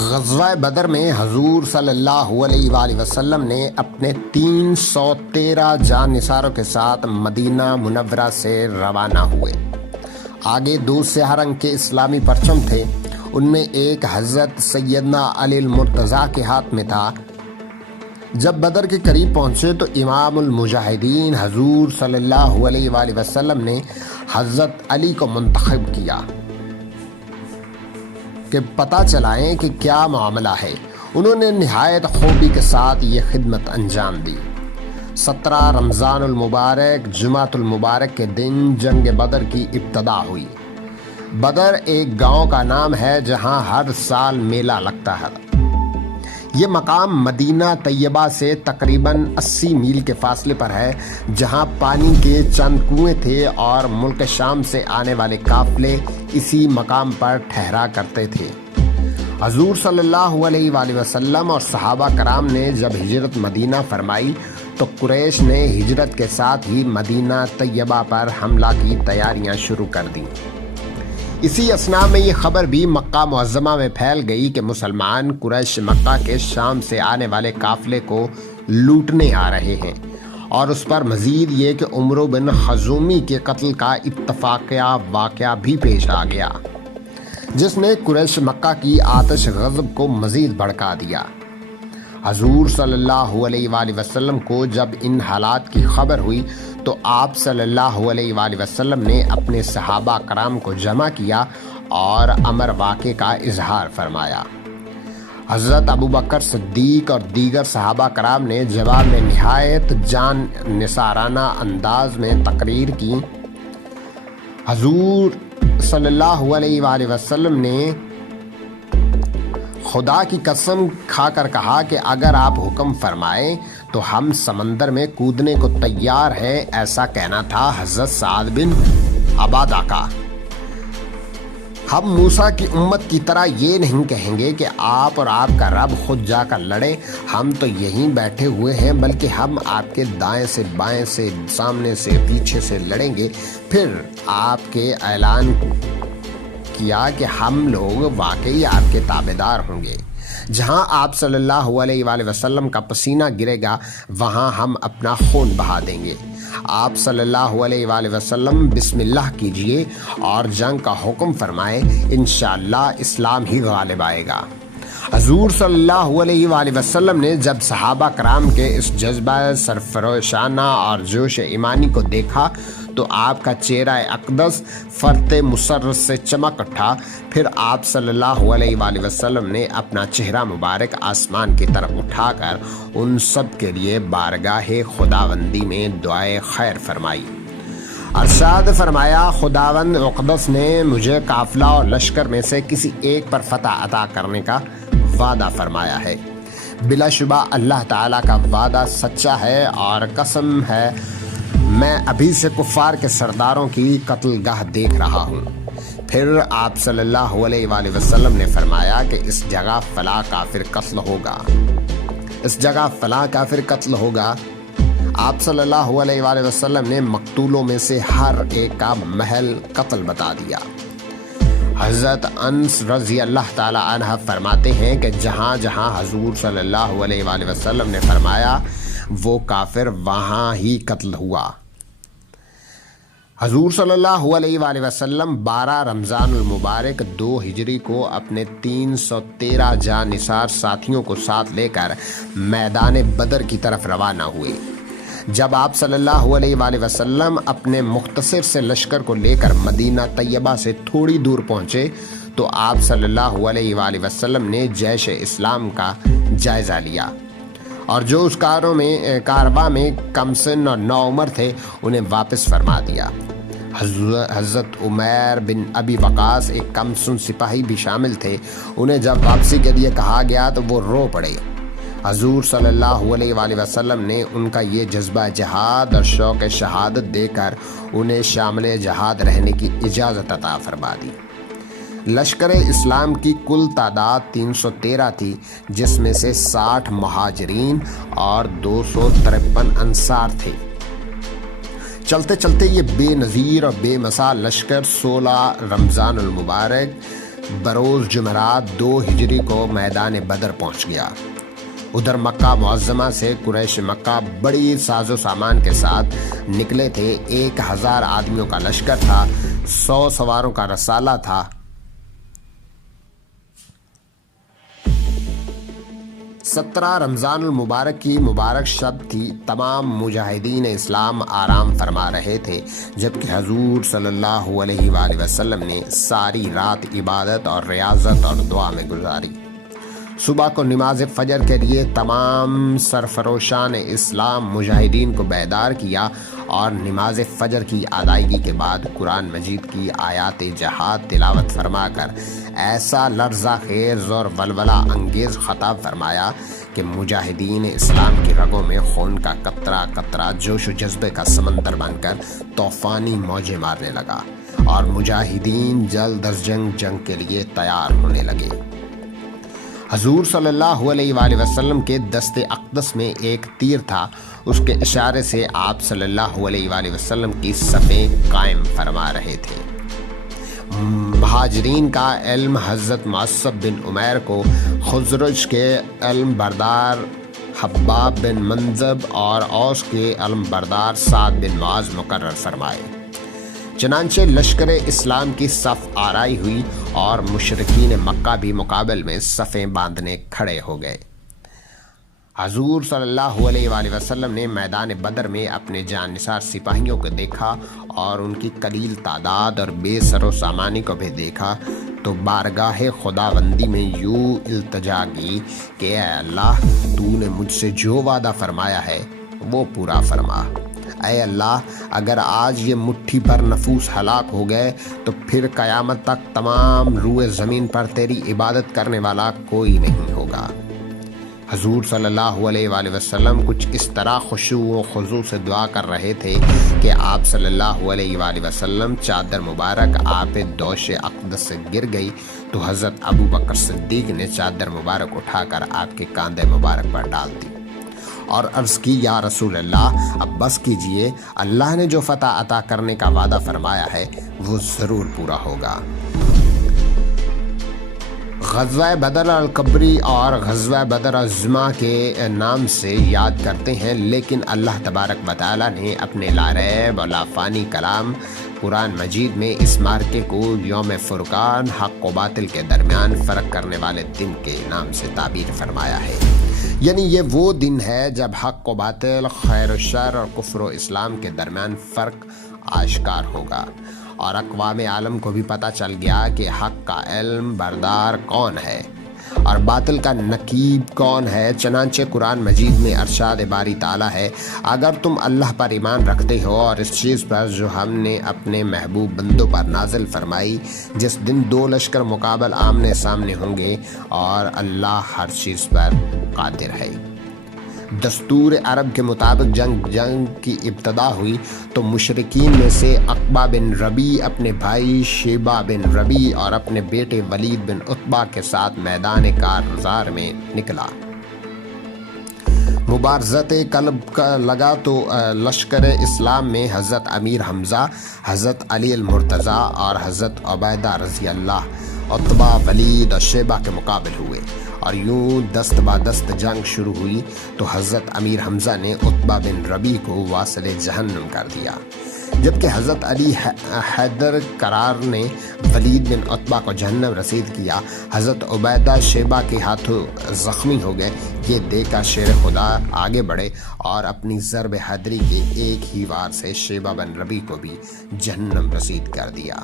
غزوہ بدر میں حضور صلی اللہ علیہ وآلہ وسلم نے اپنے 313 جان نثاروں کے ساتھ مدینہ منورہ سے روانہ ہوئے۔ آگے 2 سیاہ رنگ کے اسلامی پرچم تھے، ان میں ایک حضرت سیدنا علی المرتضیٰ کے ہاتھ میں تھا۔ جب بدر کے قریب پہنچے تو امام المجاہدین حضور صلی اللہ علیہ وآلہ وسلم نے حضرت علی کو منتخب کیا کہ پتہ چلائیں کہ کیا معاملہ ہے۔ انہوں نے نہایت خوبی کے ساتھ یہ خدمت انجام دی۔ 17 رمضان المبارک جمعۃ المبارک کے دن جنگ بدر کی ابتدا ہوئی۔ بدر ایک گاؤں کا نام ہے جہاں ہر سال میلہ لگتا ہے۔ یہ مقام مدینہ طیبہ سے تقریباً 80 میل کے فاصلے پر ہے، جہاں پانی کے چند کنویں تھے اور ملک شام سے آنے والے قافلے اسی مقام پر ٹھہرا کرتے تھے۔ حضور صلی اللہ علیہ وآلہ وسلم اور صحابہ کرام نے جب ہجرت مدینہ فرمائی تو قریش نے ہجرت کے ساتھ ہی مدینہ طیبہ پر حملہ کی تیاریاں شروع کر دیں۔ اسی اثناء میں یہ خبر بھی مکہ معظمہ میں پھیل گئی کہ مسلمان قریش مکہ کے شام سے آنے والے قافلے کو لوٹنے آ رہے ہیں، اور اس پر مزید یہ کہ عمرو بن خزومی کے قتل کا اتفاقیہ واقعہ بھی پیش آ گیا، جس نے قریش مکہ کی آتش غضب کو مزید بھڑکا دیا۔ حضور صلی اللہ علیہ وآلہ وسلم کو جب ان حالات کی خبر ہوئی تو آپ صلی اللہ علیہ وآلہ وسلم نے اپنے صحابہ کرام کو جمع کیا اور امر واقع کا اظہار فرمایا۔ حضرت ابوبکر صدیق اور دیگر صحابہ کرام نے جواب میں نہایت جان نثارانہ انداز میں تقریر کی۔ حضور صلی اللہ علیہ وآلہ وسلم نے خدا کی قسم کھا کر کہا کہ اگر آپ حکم فرمائیں تو ہم سمندر میں کودنے کو تیار ہیں۔ ایسا کہنا تھا حضرت سعد بن عبادہ کا۔ ہم موسیٰ کی امت کی طرح یہ نہیں کہیں گے کہ آپ اور آپ کا رب خود جا کر لڑیں، ہم تو یہیں بیٹھے ہوئے ہیں، بلکہ ہم آپ کے دائیں سے بائیں سے سامنے سے پیچھے سے لڑیں گے۔ پھر آپ کے اعلان کیا کہ ہم لوگ واقعی آپ کے تابعدار ہوں گے۔ جہاں آپ صلی اللہ علیہ وآلہ وسلم کا پسینہ گرے گا وہاں ہم اپنا خون بہا دیں گے۔ آپ صلی اللہ علیہ وآلہ وسلم بسم اللہ کیجئے اور جنگ کا حکم فرمائیں، انشاءاللہ اسلام ہی غالب آئے گا۔ حضور صلی اللہ علیہ وآلہ وسلم نے جب صحابہ کرام کے اس جذبہ سرفروشانہ اور جوش ایمانی کو دیکھا تو آپ کا چہرہ اقدس فرط مسرت سے چمک اٹھا۔ پھر آپ صلی اللہ علیہ وآلہ وسلم نے اپنا چہرہ مبارک آسمان کی طرف اٹھا کر ان سب کے لیے بارگاہ خداوندی میں دعائے خیر فرمائی۔ ارشاد فرمایا، خداوند اقدس نے مجھے قافلہ اور لشکر میں سے کسی ایک پر فتح عطا کرنے کا وعدہ فرمایا ہے۔ بلا شبہ اللہ تعالیٰ کا وعدہ سچا ہے، اور قسم ہے میں ابھی سے کفار کے سرداروں کی قتل گاہ دیکھ رہا ہوں۔ پھر آپ صلی اللہ علیہ وآلہ وسلم نے فرمایا کہ اس جگہ فلاں کافر قتل ہوگا، اس جگہ فلاں کافر قتل ہوگا۔ آپ صلی اللہ علیہ وآلہ وسلم نے مقتولوں میں سے ہر ایک کا محل قتل بتا دیا۔ حضرت انس رضی اللہ تعالی عنہ فرماتے ہیں کہ جہاں جہاں حضور صلی اللہ علیہ وآلہ وسلم نے فرمایا وہ کافر وہاں ہی قتل ہوا۔ حضور صلی اللہ علیہ وآلہ وسلم 12 رمضان المبارک 2 ہجری کو اپنے 313 جان نثار ساتھیوں کو ساتھ لے کر میدان بدر کی طرف روانہ ہوئے۔ جب آپ صلی اللہ علیہ وآلہ وسلم اپنے مختصر سے لشکر کو لے کر مدینہ طیبہ سے تھوڑی دور پہنچے تو آپ صلی اللہ علیہ وآلہ وسلم نے جیش اسلام کا جائزہ لیا، اور جو اس کارواں میں کم سن اور نوعمر تھے انہیں واپس فرما دیا۔ حضرت عمیر بن ابی وقاص ایک کم سن سپاہی بھی شامل تھے۔ انہیں جب واپسی کے لیے کہا گیا تو وہ رو پڑے۔ حضور صلی اللہ علیہ وآلہ وسلم نے ان کا یہ جذبہ جہاد اور شوق شہادت دے کر انہیں شامل جہاد رہنے کی اجازت عطا فرما دی۔ لشکر اسلام کی کل تعداد 313 تھی، جس میں سے 60 مہاجرین اور 253 انصار تھے۔ چلتے چلتے یہ بے نظیر اور بے مثال لشکر 16 رمضان المبارک بروز جمعرات 2 ہجری کو میدان بدر پہنچ گیا۔ ادھر مکہ معظمہ سے قریش مکہ بڑی ساز و سامان کے ساتھ نکلے تھے۔ 1000 آدمیوں کا لشکر تھا، 100 سواروں کا رسالہ تھا۔ 17 رمضان المبارک کی مبارک شب تھی۔ تمام مجاہدین اسلام آرام فرما رہے تھے، جبکہ حضور صلی اللہ علیہ وآلہ وسلم نے ساری رات عبادت اور ریاضت اور دعا میں گزاری۔ صبح کو نماز فجر کے لیے تمام سرفروشان اسلام مجاہدین کو بیدار کیا اور نماز فجر کی ادائیگی کے بعد قرآن مجید کی آیات جہاد تلاوت فرما کر ایسا لرزہ خیز اور ولولہ انگیز خطاب فرمایا کہ مجاہدین اسلام کی رگوں میں خون کا قطرہ قطرہ جوش و جذبے کا سمندر بن کر طوفانی موجیں مارنے لگا اور مجاہدین جلد از جنگ کے لیے تیار ہونے لگے۔ حضور صلی اللہ علیہ وآلہ وسلم کے دست اقدس میں ایک تیر تھا، اس کے اشارے سے آپ صلی اللہ علیہ وآلہ وسلم کی صفیں قائم فرما رہے تھے۔ مہاجرین کا علم حضرت معصب بن عمیر کو، خزرج کے علم بردار حباب بن منذب اور اوس کے علم بردار سعد بن معاذ مقرر فرمائے۔ چنانچہ لشکر اسلام کی صف آرائی ہوئی اور مشرکین مکہ بھی مقابل میں صفیں باندھنے کھڑے ہو گئے۔ حضور صلی اللہ علیہ وآلہ وسلم نے میدان بدر میں اپنے جان نثار سپاہیوں کو دیکھا اور ان کی قلیل تعداد اور بے سر و سامانی کو بھی دیکھا تو بارگاہ خداوندی میں یوں التجا کی کہ اے اللہ، تو نے مجھ سے جو وعدہ فرمایا ہے وہ پورا فرما۔ اے اللہ، اگر آج یہ مٹھی پر نفوس ہلاک ہو گئے تو پھر قیامت تک تمام روئے زمین پر تیری عبادت کرنے والا کوئی نہیں ہوگا۔ حضور صلی اللہ علیہ وآلہ وسلم کچھ اس طرح خشوع و خضوع سے دعا کر رہے تھے کہ آپ صلی اللہ علیہ وآلہ وسلم چادر مبارک آپ دوش اقدس سے گر گئی تو حضرت ابو بکر صدیق نے چادر مبارک اٹھا کر آپ کے کاندھے مبارک پر ڈال دی اور عرض کی، یا رسول اللہ، اب بس کیجئے، اللہ نے جو فتح عطا کرنے کا وعدہ فرمایا ہے وہ ضرور پورا ہوگا۔ غزوہ بدر الکبری اور غزوہ بدر عظمی کے نام سے یاد کرتے ہیں، لیکن اللہ تبارک و تعالی نے اپنے لاریب اور لافانی کلام قرآن مجید میں اس مارکے کو یوم فرقان، حق و باطل کے درمیان فرق کرنے والے دن کے نام سے تعبیر فرمایا ہے۔ یعنی یہ وہ دن ہے جب حق و باطل، خیر و شر اور کفر و اسلام کے درمیان فرق آشکار ہوگا اور اقوام عالم کو بھی پتہ چل گیا کہ حق کا علم بردار کون ہے اور باطل کا نقیب کون ہے۔ چنانچہ قرآن مجید میں ارشاد باری تعالیٰ ہے، اگر تم اللہ پر ایمان رکھتے ہو اور اس چیز پر جو ہم نے اپنے محبوب بندوں پر نازل فرمائی، جس دن 2 لشکر مقابل آمنے سامنے ہوں گے اور اللہ ہر چیز پر قادر ہے۔ دستور عرب کے مطابق جنگ کی ابتدا ہوئی تو مشرکین میں سے عقبہ بن ربی اپنے بھائی شیبہ بن ربی اور اپنے بیٹے ولید بن عتبہ کے ساتھ میدان کارزار میں نکلا۔ مبارزت قلب لگا تو لشکر اسلام میں حضرت امیر حمزہ، حضرت علی المرتضیٰ اور حضرت عبیدہ رضی اللہ عتبہ، ولید اور شیبہ کے مقابل ہوئے اور یوں دست با دست جنگ شروع ہوئی تو حضرت امیر حمزہ نے عتبہ بن ربی کو واصل جہنم کر دیا، جبکہ حضرت علی حیدر کرار نے ولید بن عتبہ کو جہنم رسید کیا۔ حضرت عبیدہ شیبہ کے ہاتھوں زخمی ہو گئے۔ یہ دیکھ کر شیر خدا آگے بڑھے اور اپنی ضرب حیدری کے ایک ہی وار سے شیبہ بن ربی کو بھی جہنم رسید کر دیا۔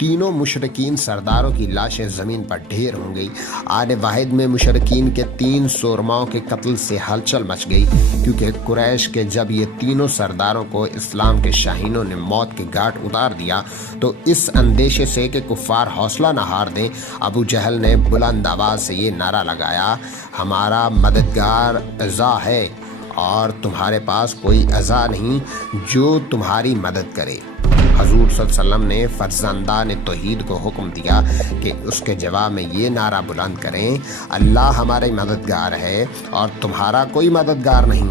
تینوں مشرکین سرداروں کی لاشیں زمین پر ڈھیر ہو گئی۔ آن واحد میں مشرکین کے 3 سورماؤں کے قتل سے ہلچل مچ گئی، کیونکہ قریش کے جب یہ تینوں سرداروں کو اسلام کے شاہینوں نے موت کے گھاٹ اتار دیا تو اس اندیشے سے کہ کفار حوصلہ نہ ہار دیں، ابو جہل نے بلند آواز سے یہ نعرہ لگایا، ہمارا مددگار عزا ہے اور تمہارے پاس کوئی عزا نہیں جو تمہاری مدد کرے۔ حضور صلی اللہ علیہ وسلم نے فرزندان توحید کو حکم دیا کہ اس کے جواب میں یہ نعرہ بلند کریں، اللہ ہمارے مددگار ہے اور تمہارا کوئی مددگار نہیں۔